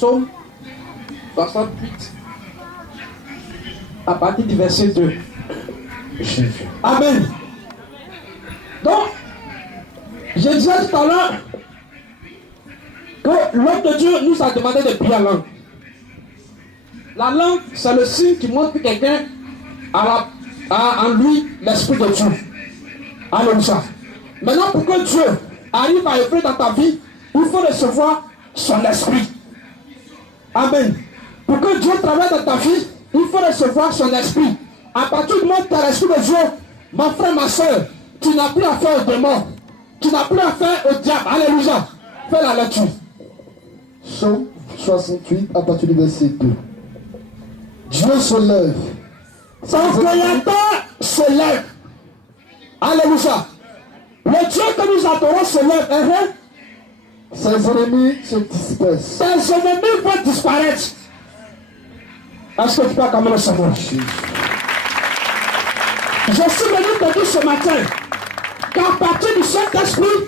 Psaume 68, à partir du verset 2. Amen. Donc, je disais tout à l'heure que l'homme de Dieu nous a demandé de prier en langue. La langue, c'est le signe qui montre que quelqu'un a en lui l'Esprit de Dieu. Alléluia. Maintenant, pour que Dieu arrive à œuvrer dans ta vie, il faut recevoir son esprit. Amen. Pour que Dieu travaille dans ta vie, il faut recevoir son esprit. À partir du moment où tu as l'esprit de Dieu, mon frère, ma soeur, tu n'as plus affaire aux démons. Tu n'as plus affaire au diable. Alléluia. Fais la lecture. Psaume 68 à partir du verset 2. Dieu se lève. Son créateur se lève. Alléluia. Le Dieu que nous adorons se lève. Ses ennemis se dispersent. Tes ennemis vont disparaître. Est-ce que tu peux acclamer le Seigneur? Je suis venu te dire ce matin qu'à partir du Saint-Esprit,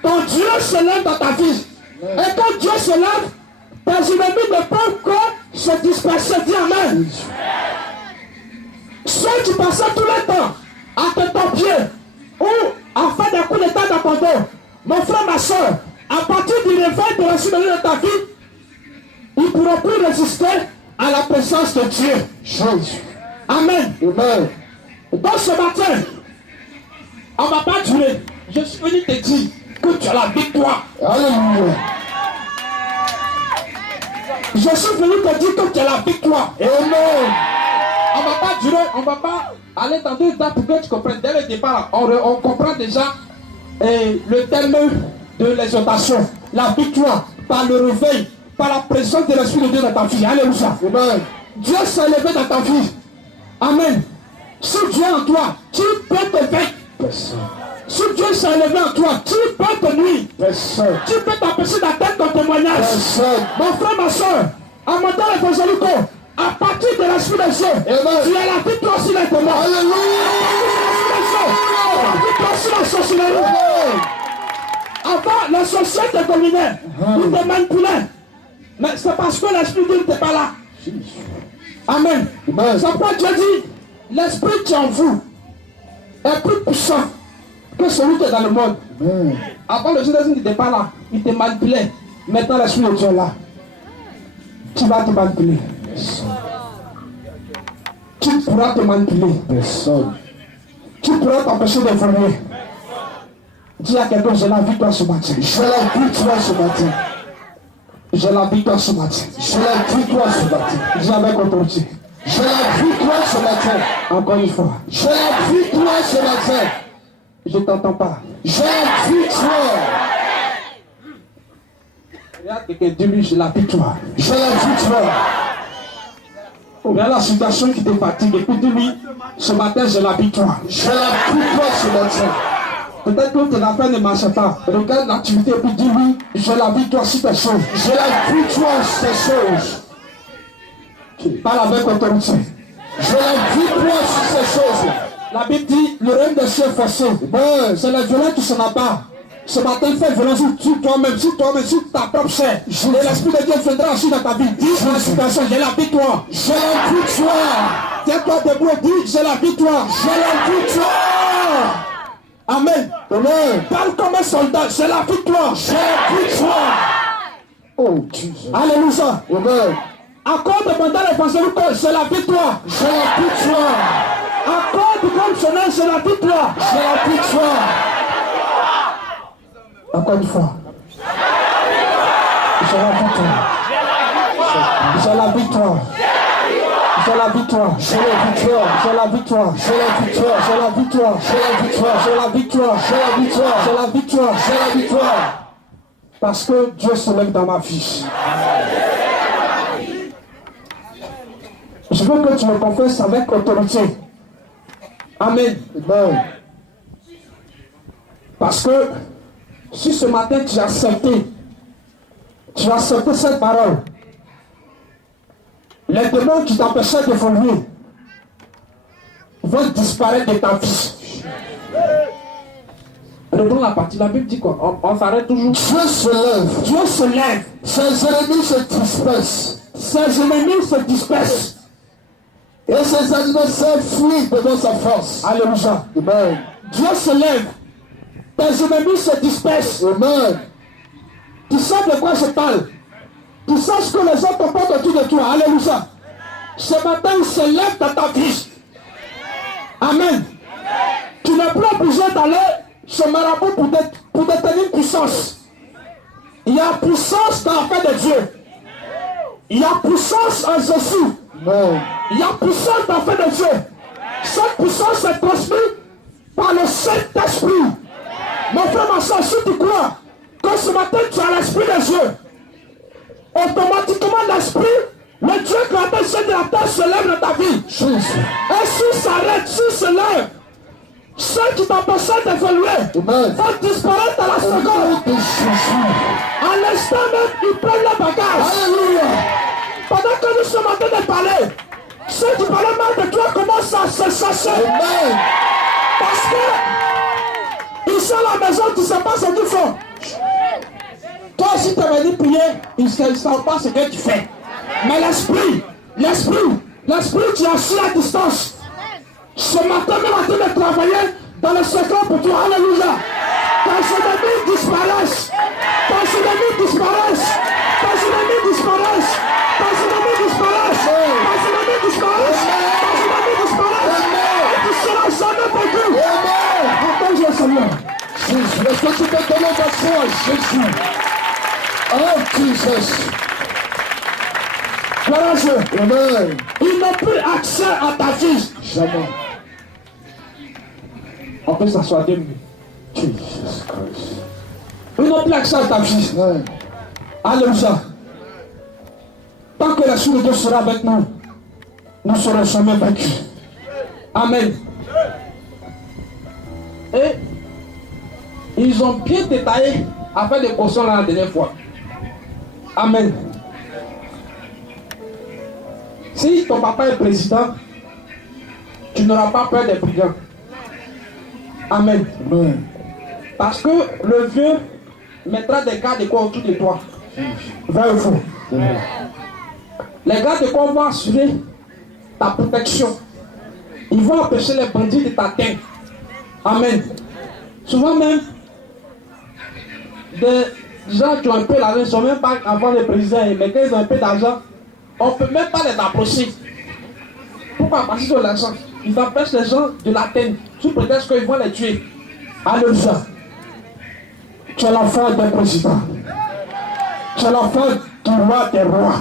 ton Dieu se lève dans ta vie. Et quand Dieu se lève, tes ennemis ne peuvent que se disperser. Dis Amen. Ceux qui passaient tout le temps à te taper ou à faire des coups d'état d'abandon, mon frère, ma soeur, à partir du réveil de la suite de ta vie, ils ne pourront plus résister à la présence de Dieu. Amen. Amen. Donc ce matin, on ne va pas durer. Je suis venu te dire que tu as la victoire. Alléluia. Je suis venu te dire que tu as la victoire. Amen. On ne va pas durer, on ne va pas aller dans deux étapes pour que tu comprennes. Dès le départ, on comprend déjà le thème de l'exhortation. La victoire par le réveil, par la présence de l'Esprit de Dieu dans ta vie. Alléluia. Amen. Dieu s'est levé dans ta vie. Amen. Si Dieu est en toi, tu peux te vaincre. Personne. Si Dieu s'est levé en toi, tu peux te nuire. Personne. Tu peux t'empêcher d'atteindre ton témoignage. Personne. Mon frère, ma soeur, en montant l'évangélique, à partir de l'Esprit de Dieu, tu as la victoire sur les démons. Alléluia. La victoire sur la sorcellerie. Avant, les sorciers te dominaient. Ils te manipulaient. Mais c'est parce que l'Esprit de Dieu n'était pas là. Amen. C'est pourquoi Dieu dit, l'Esprit qui est en vous est plus puissant que celui qui est dans le monde. Avant, le Jésus n'était pas là. Il te manipulait. Maintenant, l'Esprit de Dieu est là. Tu vas te manipuler. Tu pourras te manipuler. Personne. Tu pourras t'empêcher d'évoluer. Dis à quelqu'un, j'ai la victoire ce matin. J'ai la victoire ce matin. J'ai la victoire ce matin. J'ai la victoire ce matin. Dis avec autorité. J'ai la victoire ce matin. Encore une fois. J'ai la victoire ce matin. Je ne t'entends pas. J'ai la victoire. Regarde quelqu'un, dis-lui, j'ai la victoire. J'ai la victoire. Regarde la situation qui te fatigue. Et puis dis-lui, ce matin, j'ai la victoire. J'ai la victoire ce matin. Peut-être que tes affaires ne marchent pas. Regarde l'activité et puis dis-lui, j'ai la victoire sur tes choses. J'ai la victoire sur tes choses. Parle avec autorité. J'ai la victoire sur ces choses. La Bible dit, le règne des cieux est forcé. C'est le violent qui s'en abat. Ce matin, fais violence sur toi-même, sur ta propre chair. Et l'Esprit de Dieu viendra agir dans ta vie. Dis à la situation, j'ai la victoire. J'ai la victoire. Tiens-toi debout et dis, j'ai la victoire. J'ai la victoire. Amen. Amen. Parle comme un soldat, j'ai la victoire. J'ai la victoire. Oh Dieu. Alléluia. Amen. Accorde pendant l'évangélique, c'est la victoire. J'ai la victoire. Accorde comme sonnet, c'est la victoire. J'ai la victoire. Encore une fois. J'ai la victoire. J'ai la victoire. J'ai la victoire. J'ai la victoire. J'ai la victoire. J'ai la victoire. J'ai la victoire. J'ai la victoire. J'ai la victoire. J'ai la victoire. J'ai la victoire. J'ai la victoire. Parce que Dieu se lève dans ma vie. Je veux que tu me confesses avec autorité. Amen. Amen. Parce que si ce matin tu as accepté cette parole, les démons qui t'empêchaient d'évoluer vont disparaître de ta vie. Reprenons la partie. La Bible dit quoi? On s'arrête toujours. Dieu se lève. Dieu se lève. Ses ennemis se dispersent. Ses ennemis se dispersent. Et ses adversaires fuient devant sa force. Alléluia. Amen. Dieu se lève. Tes ennemis se dispersent. Amen. Tu sais de quoi je parle. Tu sais ce que les autres pensent autour de toi. Alléluia. Ce matin, il se lève dans ta vie. Amen. Tu n'es plus obligé d'aller chez marabout pour détenir puissance. Il y a puissance dans la paix de Dieu. Il y a puissance en Jésus. Amen. Il y a puissance dans la paix de Dieu. Cette puissance est transmise par le Saint-Esprit. Mon frère, ma soeur, si tu crois que ce matin tu as l'Esprit de Dieu, automatiquement l'Esprit, le Dieu créateur de la terre se lève dans ta vie. Jésus. Et s'il s'arrête, s'il se lève, ceux qui t'empêchaient d'évoluer Amen. vont disparaître à la Au nom seconde. de Jésus. À l'instant même, ils prennent le bagage. Alléluia. Pendant que nous sommes en train de parler, ceux qui parlaient mal de toi commencent à se chercher. Amen. Parce que ils sont à la maison, tu ne sais pas ce qu'ils font. Toi aussi tu es venu prier, ils ne savent pas ce que tu fais. Mais l'esprit, tu as su à distance. Ce matin, même en train de travailler dans le secret pour toi. Alléluia. Tes ennemis disparaissent. Tes ennemis disparaissent. Tes ennemis disparaissent. Tes ennemis disparaissent. Tes ennemis disparaissent. Tes ennemis disparaissent. Et tu seras jamais perdu. Attends, je Seigneur. Jésus. Est-ce que tu peux donner ta foi à Jésus? Oh, Jesus. Gloire à Dieu. Amen. Ils n'ont plus accès à ta vie. Jamais. On peut s'asseoir 2 minutes. Jesus Christ. Ils n'ont plus accès à ta vie. Amen. Alléluia. Tant que l'Esprit de Dieu sera avec nous, nous serons jamais vaincus. Amen. Et ils ont bien détaillé afin de caution la dernière fois. Amen. Si ton papa est président, tu n'auras pas peur des brigands. Amen. Amen. Parce que le vieux mettra des gardes de quoi autour de toi. Vrai ou faux? Amen. Les gardes de quoi vont assurer ta protection. Ils vont empêcher les bandits de t'atteindre. Amen. Souvent même, des gens qui ont un peu d'argent, ils ne sont même pas avant les présidents, mais quand ils ont un peu d'argent, on ne peut même pas les approcher. Pourquoi? Parce qu'ils ont l'argent. Ils empêchent les gens de l'atteindre, sous prétexte qu'ils vont les tuer. Alléluia. Tu es l'enfant d'un président. Tu es l'enfant du roi des rois.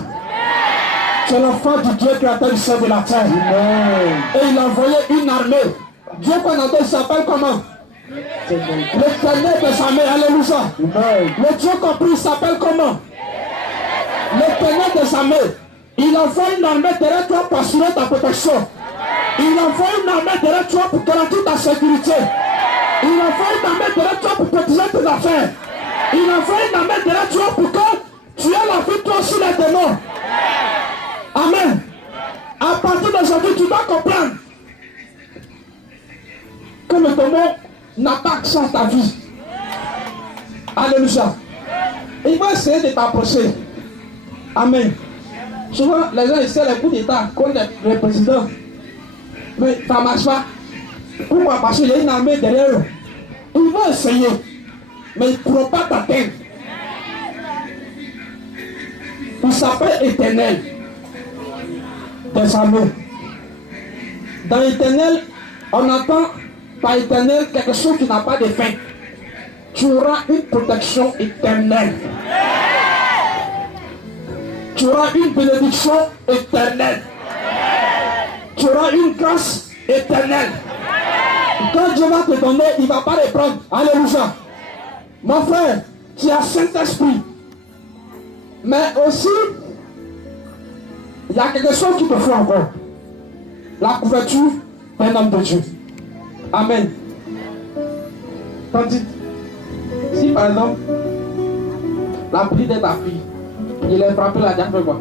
Tu es l'enfant du Dieu créateur du ciel de la terre. Amen. Et il a envoyé une armée. Dieu qu'on entend s'appelle comment? L'éternel des armées. Alléluia. Amen. Le Dieu compris s'appelle comment? L'éternel des armées. Il envoie une armée derrière toi pour assurer ta protection. Il envoie une armée derrière toi pour garantir ta sécurité. Il envoie une armée derrière toi pour protéger tes affaires. Il envoie une armée derrière toi pour que tu aies la victoire sur les démons. Amen. À partir d'aujourd'hui, tu dois comprendre que le démon n'a pas accès à ta vie. Alléluia. Il va essayer de t'approcher. Amen. Souvent, les gens essaient les coups d'État contre les présidents. Mais ça ne marche pas. Pourquoi? Parce qu'il y a une armée derrière eux. Ils vont essayer. Mais ils ne pourront pas t'atteindre. Il s'appelle Éternel des armées. Dans Éternel, on entend par Éternel quelque chose qui n'a pas de fin. Tu auras une protection éternelle. Tu auras une bénédiction éternelle. Tu auras une grâce éternelle. Quand Dieu va te donner, il ne va pas les prendre. Alléluia. Mon frère, tu as Saint-Esprit. Mais aussi, il y a quelque chose qui te faut encore. La couverture d'un homme de Dieu. Amen. Tandis, si par exemple, la prise de ta fille, il est frappé la diable, fait quoi?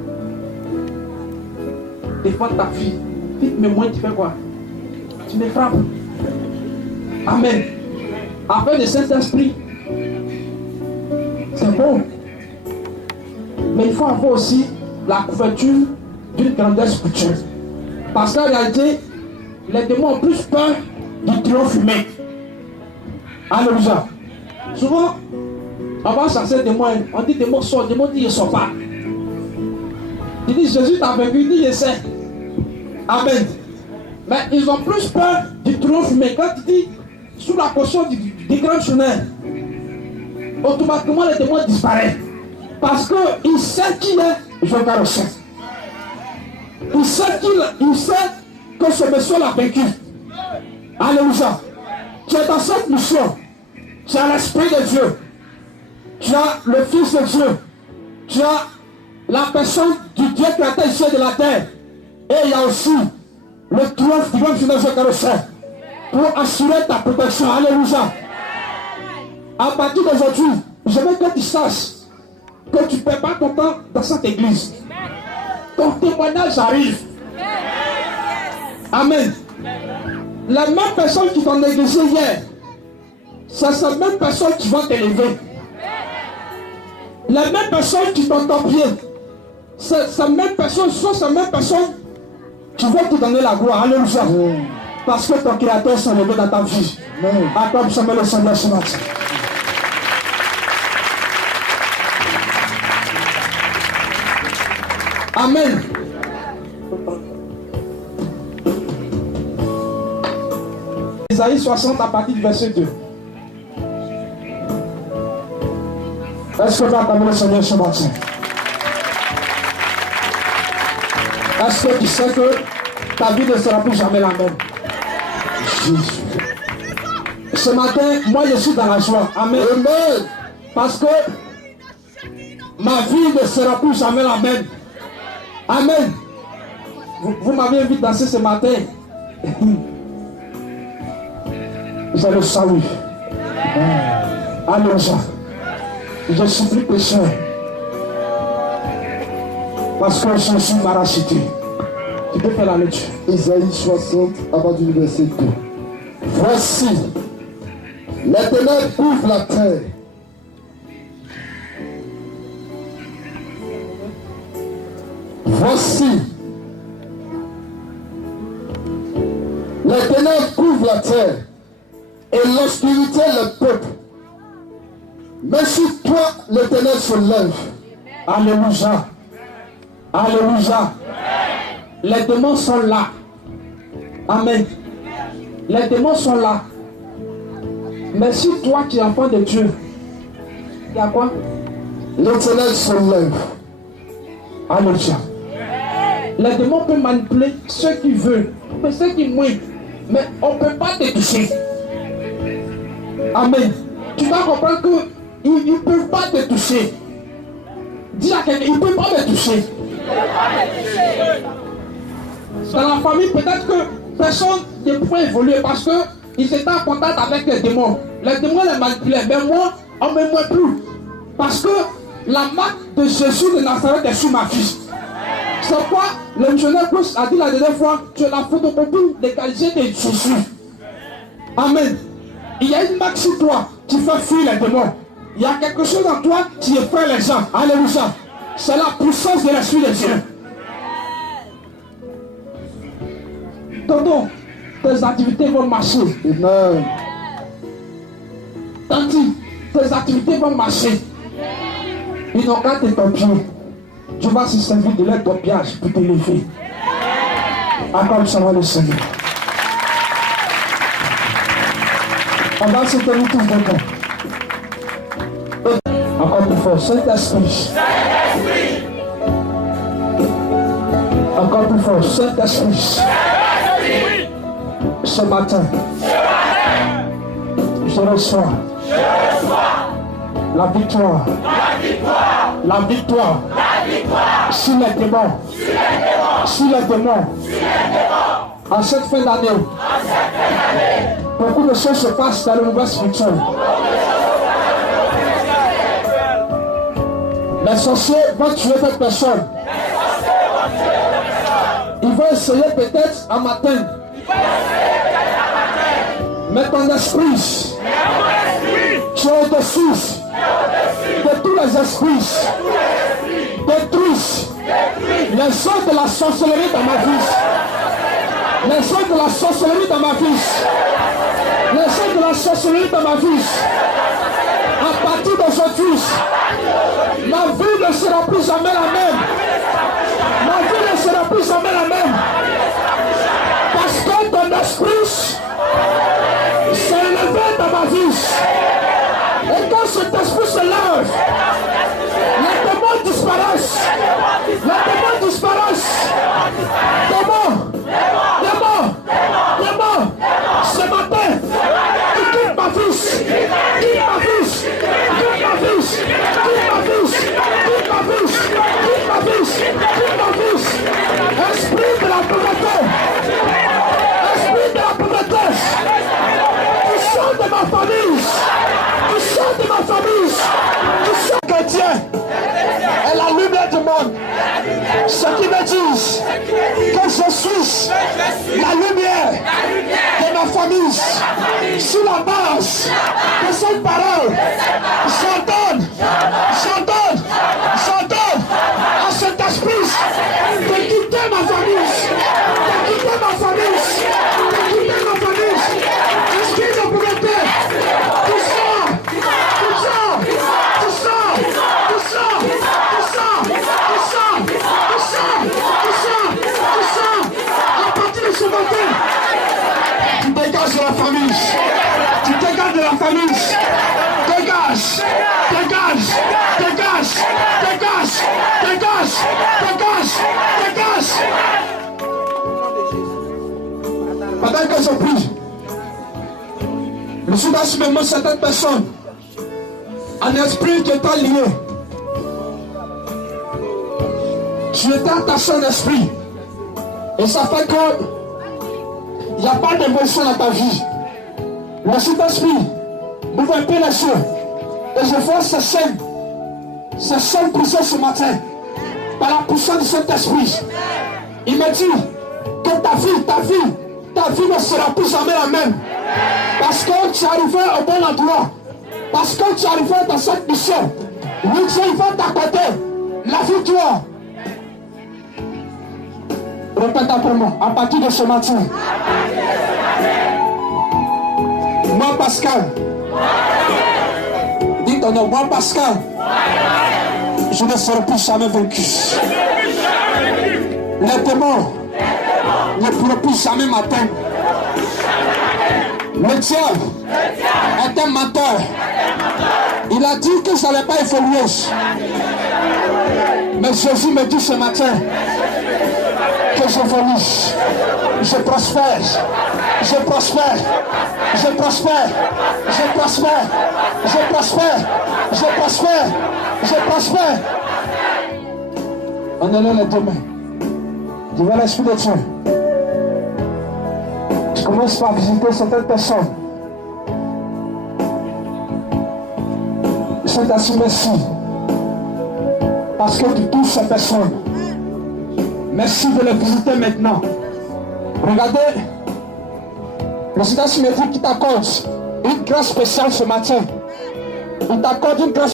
Défends ta fille. Vite, mais moi, tu fais quoi? Tu me frappes. Amen. avec le Saint-Esprit, c'est bon. Mais il faut avoir aussi la couverture d'une grandeur spirituelle. Parce qu'en réalité, les démons ont plus peur du triomphe humain. Alléluia. Souvent, on va chasser des démons, on dit démons sortent, démons disent ils ne sortent pas. Il dit Jésus t'a vaincu, il dit je sais. Amen. Mais ils ont plus peur du triomphe humain. Quand il dit sous la caution du grand chemin, automatiquement les démons disparaissent. Parce qu'il sait qui est Jean-Carl. Il sait que ce monsieur l'a vaincu. Alléluia. Tu es dans cette mission. Tu as l'Esprit de Dieu. Tu as le Fils de Dieu. Tu as la personne du Dieu créateur ici de la terre. Et il y a aussi le triomphe du grand chemin Jean-Carl pour assurer ta protection. Alléluia. À partir d'aujourd'hui, je veux que tu saches que tu ne perds pas ton temps dans cette église. Ton témoignage arrive. Amen. La même personne qui t'a négligé hier, c'est cette même personne qui va t'élever. La même personne qui t'a tapié, c'est cette même personne, soit cette même personne qui va te donner la gloire. Alléluia. Parce que ton Créateur s'est levé dans ta vie. Accorde jamais le Seigneur ce matin. Amen. Isaïe 60 à partir du verset 2. Est-ce que tu as acclamé le Seigneur ce matin? Est-ce que tu sais que ta vie ne sera plus jamais la même? Ce matin, moi je suis dans la joie. Amen. Amen. Parce que ma vie ne sera plus jamais la même. Amen. Vous m'avez invité à danser ce matin. Je le salue. Alléluia. Je supplie pécheur. Parce que je suis ma racheté. Tu peux faire la lecture. Isaïe 60, à partir du verset 2. Voici, les ténèbres couvrent la terre. Voici, les ténèbres couvrent la terre et l'obscurité le peuple. Mais sur toi, les ténèbres se lèvent. Alléluia. Alléluia. Les démons sont là. Amen. Les démons sont là. Mais si toi qui es enfant de Dieu, il y a quoi? Les ténèbres se lèvent. Alléluia. Les démons peuvent manipuler ceux qui veulent, ceux qui mouillent, mais on ne peut pas te toucher. Amen. Tu dois comprendre qu'ils ne peuvent pas te toucher. Dis à quelqu'un, ils ne peuvent pas te toucher. Dans la famille, peut-être que personne ne pouvait évoluer parce qu'ils étaient en contact avec les démons. Les démons les manipulaient, mais moi, on ne me voit plus. Parce que la marque de Jésus de Nazareth est sur ma vie. C'est pourquoi le missionnaire Bruce a dit la dernière fois, tu es la photocopie légalisée de Jésus. Amen. Il y a une marque sur toi qui fait fuir les démons. Il y a quelque chose en toi qui effraie les gens. Alléluia. C'est la puissance de l'Esprit de Dieu. Tonton, tes activités vont marcher. Amen. Tanti, tes activités vont marcher. Ils n'ont qu'à t'étopier. Tu vas se servir de leur topiage pour t'élever. Accorde ça va le Seigneur. On va se tenir tous d'accord. Encore plus fort, Saint-Esprit. Encore plus fort, Saint-Esprit. Ce matin, je reçois la victoire. La victoire. Sur les démons. Sur les démons. En cette fin d'année, beaucoup de choses se passent dans le mouvement spirituel. Les sorciers vont tuer cette personne. Ils vont essayer peut-être un matin. Mais ton esprit Tu es au-dessus de tous les esprits. Détruis les œuvres de la sorcellerie dans ma vie. Les œuvres de la sorcellerie dans ma vie. Les œuvres de la sorcellerie dans ma vie. À partir d'aujourd'hui, ma vie ne sera plus jamais la même. Ma vie ne sera plus jamais la même. Parce que ton esprit s'est élevé dans ma vie. Et quand cet esprit se lève, les démons disparaissent. Les démons disparaissent. Démons, démons, démons. Ce matin, tu quittes ma vie. Quitte ma vie. Quitte ma vie. Quitte ma vie. Quitte ma vie. Quitte ma vie. Quitte ma vie. Esprit de la pauvreté. Esprit de la pauvreté. Tu sors de ma famille. Tu sors de ma famille. Tu sors chrétien. Et la lumière du monde. Ce qui me disent que je suis la lumière de ma famille. Sur la base de cette parole, j'ordonne à cet esprit de quitter ma famille. De quitter ma famille. De quitter ma famille. Esprit de pauvreté. Tu sors. Tu sors. Tu sors. Tu sors. Tu sors. Tu sors. Tu sors. Tu sors. Tu sors. À partir de ce matin, tu dégages de la famille. Tu dégages de la famille. Dégage. Dégage. Dégage. Dégage. Dégage. Dégage. Dégage. Pendant que je prie, le Judas me montre certaines personnes. Un esprit qui est lié. Tu étais attaché à un esprit. Et ça fait que il n'y a pas d'émotion dans ta vie. Le Saint-Esprit m'ouvre un peu les yeux. Et je vois ces chaînes brisées ce matin. Par la puissance de cet esprit. Il me dit que ta vie ne sera plus jamais la même. Parce que tu es arrivé au bon endroit. Parce que tu es arrivé dans cette mission. Oui, Dieu va t'accorder la victoire. Répète après moi, à partir de ce matin. Moi, Pascal. Dis ton nom, moi, Pascal. Je ne serai plus jamais vaincu. Les démons ne pourront plus jamais m'atteindre. Le diable est un menteur. Il a dit que je n'allais pas évoluer. Mais Jésus me dit ce matin que j'évolue, je prospère, je prospère, je prospère, je prospère, je prospère, je prospère, je prospère. On est là les deux mains. Tu vois l'Esprit de Dieu. Tu commences par visiter certaines personnes. Je t'assure merci. Parce que tu touches ces personnes. Merci de les visiter maintenant. Regardez, le Seigneur me dit qu'il t'accorde une grâce spéciale ce matin. Il t'accorde une grâce